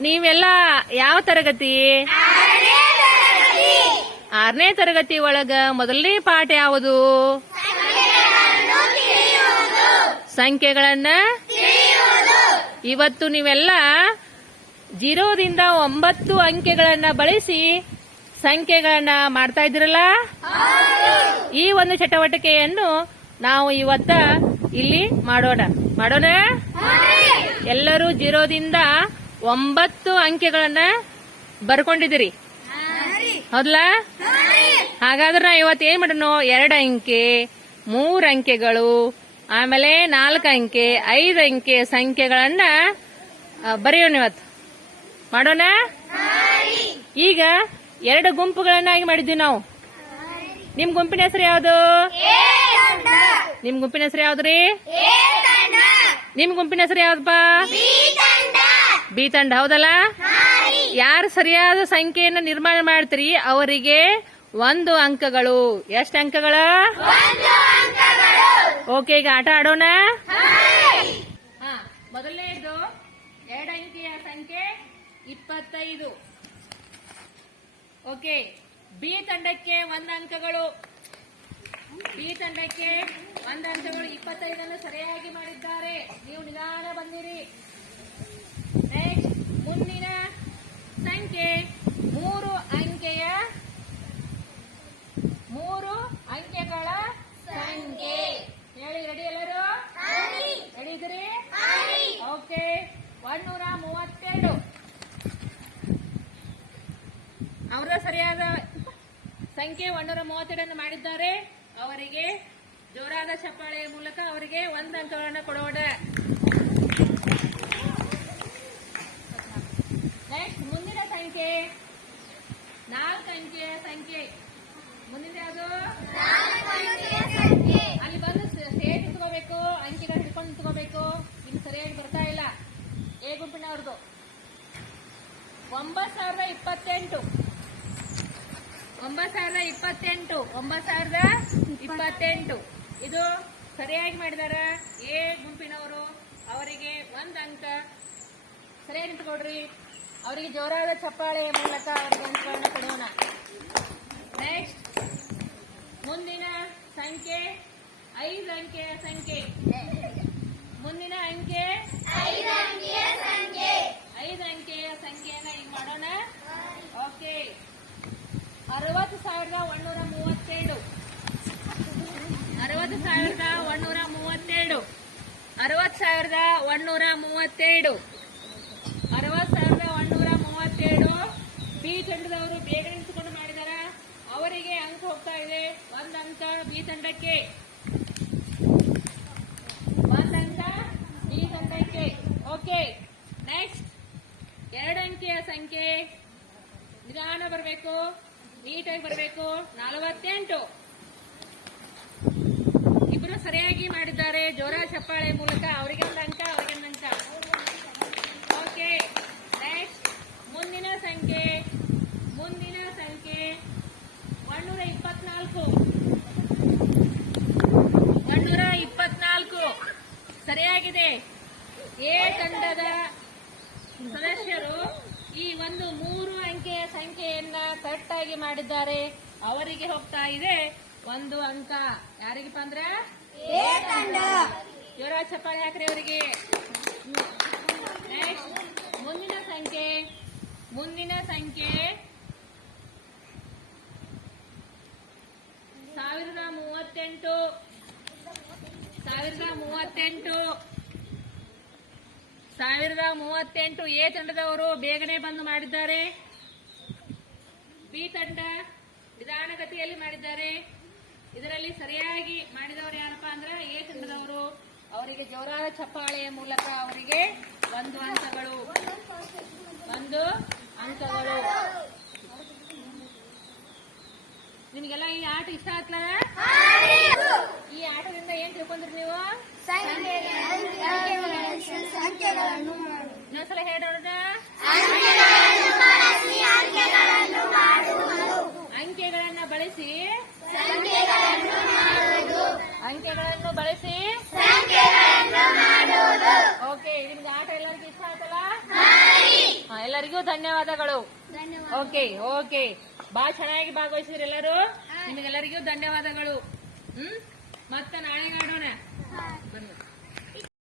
ನೀವೆಲ್ಲ ಯಾವ ತರಗತಿ? ಆರನೇ ತರಗತಿ ಒಳಗ ಮೊದಲನೇ ಪಾಠ ಯಾವುದು? ಸಂಖ್ಯೆಗಳನ್ನ ಇವತ್ತು ನೀವೆಲ್ಲ ಜೀರೋದಿಂದ ಒಂಬತ್ತು ಅಂಕೆಗಳನ್ನ ಬಳಸಿ ಸಂಖ್ಯೆಗಳನ್ನ ಮಾಡ್ತಾ ಇದ್ದೀರಲ್ಲ? ಈ ಒಂದು ಚಟುವಟಿಕೆಯನ್ನು ನಾವು ಇವತ್ತ ಇಲ್ಲಿ ಮಾಡೋಣ. ಮಾಡೋಣ? ಎಲ್ಲರೂ ಜೀರೋದಿಂದ ಒಂಬತ್ತು ಅಂಕೆಗಳನ್ನ ಬರ್ಕೊಂಡಿದ್ದೀರಿ. ಹೌದಲಾ? ಹಾಗಾದ್ರೆ ನಾವು ಇವತ್ತು ಏನ್ ಮಾಡೋಣ? ಎರಡು ಅಂಕೆ ಮೂರ್ ಅಂಕೆಗಳು ಆಮೇಲೆ ನಾಲ್ಕು ಅಂಕೆ ಐದು ಅಂಕೆ ಸಂಖ್ಯೆಗಳನ್ನ ಬರೆಯೋಣ ಇವತ್ತು. ಮಾಡೋಣ? ಈಗ ಎರಡು ಗುಂಪುಗಳನ್ನಾಗಿ ಮಾಡಿದ್ವಿ ನಾವು? ನಿಮ್ ಗುಂಪಿನ ಹೆಸರು ಯಾವುದು? ನಿಮ್ ಗುಂಪಿನ ಹೆಸರು ಯಾವ್ದ್ರಿ? ನಿಮ್ ಗುಂಪಿನ ಹೆಸರು ಯಾವ್ದಪ್ಪ? ಬಿ ತಂಡ ಹೌದಲ್ಲ? ಯಾರು ಸರಿಯಾದ ಸಂಖ್ಯೆಯನ್ನು ನಿರ್ಮಾಣ ಮಾಡ್ತೀರಿ? ಅವರಿಗೆ ಒಂದು ಅಂಕಗಳು. ಎಷ್ಟು ಅಂಕಗಳು? ಓಕೆ ಈಗ ಆಟ ಆಡೋಣ. ಮೊದಲನೇದು ಎರಡು ಅಂಕಿಯ ಸಂಖ್ಯೆ ಇಪ್ಪತ್ತೈದು. ಓಕೆ ಬಿ ತಂಡಕ್ಕೆ ಒಂದು ಅಂಕಗಳು. ಬಿ ತಂಡಕ್ಕೆ ಒಂದು ಅಂಕಗಳು ಇಪ್ಪತ್ತೈದನ್ನು ಸರಿಯಾಗಿ ಮಾಡಿದ್ದಾರೆ ನೀವು ನಿಧಾನ ಬಂದಿರಿ ನೆಕ್ಸ್ಟ್ ಮುಂದಿನ ಸಂಖ್ಯೆ ಮೂರು ಅಂಕೆಯ ಮೂರು ಅಂಕೆಗಳ ಸಂಖ್ಯೆ. ಹೇಳಿ ರೆಡಿ ಎಲ್ಲರೂ? ರೆಡಿ ಇದ್ರಿ ಓಕೆ ಒಂದೂರ ಮೂವತ್ತೆರಡು. ಅವರ ಸರಿಯಾದ ಸಂಖ್ಯೆ ಒಂದೂರ ಮೂವತ್ತೆರಡನ್ನು ಮಾಡಿದ್ದಾರೆ. ಅವರಿಗೆ ಜೋರಾದ ಚಪ್ಪಾಳೆಯ ಮೂಲಕ ಅವರಿಗೆ ಒಂದು ಅಂಕಗಳನ್ನು ಕೊಡೋಣ ನೆಕ್ಸ್ಟ್ ಮುಂದಿನ ಸಂಖ್ಯೆ ನಾಲ್ಕು ಅಂಕೆಯ ಸಂಖ್ಯೆ ಮುಂದಿನ ಯಾವುದು ಅಲ್ಲಿ ಬಂದು ಸ್ಟೇಟ್ ನಿಂತ್ಕೋಬೇಕು ಅಂಕೆಗಳು ಹಿಡ್ಕೊಂಡು ನಿಂತ್ಕೋಬೇಕು ಇನ್ನು ಸರಿಯಾಗಿ ಬರ್ತಾ ಇಲ್ಲ ಎ ಗುಂಪಿನವ್ರದ್ದು ಒಂಬತ್ತು ಸಾವಿರದ ಇಪ್ಪತ್ತೆಂಟು. ಒಂಬತ್ತು ಸಾವಿರದ ಇಪ್ಪತ್ತೆಂಟು. ಒಂಬತ್ತು ಸಾವಿರದ ಇಪ್ಪತ್ತೆಂಟು. ಇದು ಸರಿಯಾಗಿ ಮಾಡಿದಾರ? ಎ ಗುಂಪಿನವರು, ಅವರಿಗೆ ಒಂದು ಅಂಕ. ಸರಿಯಾಗಿ ನಿಂತ್ಕೊಡ್ರಿ ಅವರಿಗೆ ಜೋರಾದ ಚಪ್ಪಾಳೆ ಮೂಲಕ ಅವರಿಗೆ ಅಂಕವನ್ನು ಕೊಡೋಣ. ನೆಕ್ಸ್ಟ್ ಮುಂದಿನ ಸಂಖ್ಯೆ, ಐದು ಅಂಕೆಯ ಸಂಖ್ಯೆ. ಮುಂದಿನ ಅಂಕೆ? ಐದು ಅಂಕೆಯ ಸಂಖ್ಯೆಯನ್ನ ಈಗ ಮಾಡೋಣ. ಓಕೆ. ಅರವತ್ತು ಸಾವಿರದ ಒಂದೂರ ಮೂವತ್ತೇಳು. ಅರವತ್ತು ಸಾವಿರದ ಒಂದೂರ ಮೂವತ್ತೇಳು. ಅರವತ್ತು ಸಾವಿರದ ಒಂದೂರ ಮೂವತ್ತೇಳು. ಅರವತ್ತು ಸಾವಿರದ ಒಂದೂರ ಮೂವತ್ತೇಳು. ಬಿ ತಂಡದವರು ಬೇಗ ನಿಂತುಕೊಂಡು ಮಾಡಿದಾರ? ಅವರಿಗೆ ಅಂಕ ಹೋಗ್ತಾ ಇದೆ. ಒಂದು ಅಂಕ ಬಿ ತಂಡಕ್ಕೆ ಒಂದು ಅಂಕ ಬಿ ತಂಡಕ್ಕೆ ಓಕೆ ನೆಕ್ಸ್ಟ್ ಎರಡು ಸಂಖ್ಯೆ ನಿಧಾನ ಬರಬೇಕು, ನೀಟಾಗಿ ಬರಬೇಕು. ನಲವತ್ತೆಂಟು. ಇಬ್ಬರು ಸರಿಯಾಗಿ ಮಾಡಿದ್ದಾರೆ. ಜೋರ ಚಪ್ಪಾಳೆ ಮೂಲಕ ಅವರಿಗೆ ಅಂಕ ಅವರಿಗೆ ಒಂದು ಅಂಕ. ಓಕೆ ನೆಕ್ಸ್ಟ್ ಮುಂದಿನ ಸಂಖ್ಯೆ ಮುಂದಿನ ಸಂಖ್ಯೆ ಒಂದೂರ ಇಪ್ಪತ್ನಾಲ್ಕು. ಒಂದೂರ ಇಪ್ಪತ್ನಾಲ್ಕು. ಸರಿಯಾಗಿದೆ. ಎ ತಂಡದ ಸದಸ್ಯರು ಈ ಒಂದು ಮೂರು ಅಂಕೆಯ ಸಂಖ್ಯೆಯನ್ನ ಕರೆಕ್ಟ್ ಆಗಿ ಮಾಡಿದ್ದಾರೆ. ಅವರಿಗೆ ಹೋಗ್ತಾ ಇದೆ ಒಂದು ಅಂಕ. ಯಾರಿಗಪ್ಪ ಅಂದ್ರೆ? ಯುವರಾಜ್ ಚಪ್ಪಾಳೆ ಹಾಕ್ರಿ ಅವರಿಗೆ. ನೆಕ್ಸ್ಟ್ ಮುಂದಿನ ಸಂಖ್ಯೆ. ಮುಂದಿನ ಸಂಖ್ಯೆ ಸಾವಿರದ ಮೂವತ್ತೆಂಟು. ಸಾವಿರದ ಮೂವತ್ತೆಂಟು. ಸಾವಿರದ ಮೂವತ್ತೆಂಟು ಎ ತಂಡದವರು ಬೇಗನೆ ಬಂದು ಮಾಡಿದ್ದಾರೆ. ಬಿ ತಂಡ ನಿಧಾನಗತಿಯಲ್ಲಿ ಮಾಡಿದ್ದಾರೆ. ಇದರಲ್ಲಿ ಸರಿಯಾಗಿ ಮಾಡಿದವರು ಯಾರಪ್ಪ ಅಂದ್ರೆ ಎ ತಂಡದವರು. ಅವರಿಗೆ ಜೋರಾದ ಚಪ್ಪಾಳೆಯ ಮೂಲಕ ಅವರಿಗೆ ಒಂದು ಅಂಕಗಳು ಒಂದು ಅಂಕಗಳು ನಿಮ್ಗೆಲ್ಲ ಈ ಆಟ ಇಷ್ಟ ಆಗ್ತದ? ಈ ಆಟದಿಂದ ಏನ್ ತಿಳ್ಕೊಂಡ್ರಿ ನೀವು? ಇನ್ನೊಂದ್ಸಲ ಹೇಳೋಣ ಅಂಕೆಗಳನ್ನ ಬಳಸಿ. ಅಂಕೆಗಳನ್ನು ಬಳಸಿ. ಓಕೆ ನಿಮ್ಗೆ ಆಟ ಎಲ್ಲರಿಗೂ ಇಷ್ಟ ಆಯ್ತಲ್ಲ? ಎಲ್ಲರಿಗೂ ಎಲ್ಲ ಧನ್ಯವಾದಗಳು. ಧನ್ಯವಾದ ಓಕೆ ಓಕೆ ಬಾ, ಚೆನ್ನಾಗಿ ಭಾಗವಹಿಸಿದ್ರಿ ಎಲ್ಲರೂ. ನಿಮಗೆಲ್ಲರಿಗೂ ಧನ್ಯವಾದಗಳು. ಹ್ಮ್? ಮತ್ತೆ ನಾಳೆ ನೋಡೋಣ ಬನ್ನಿ.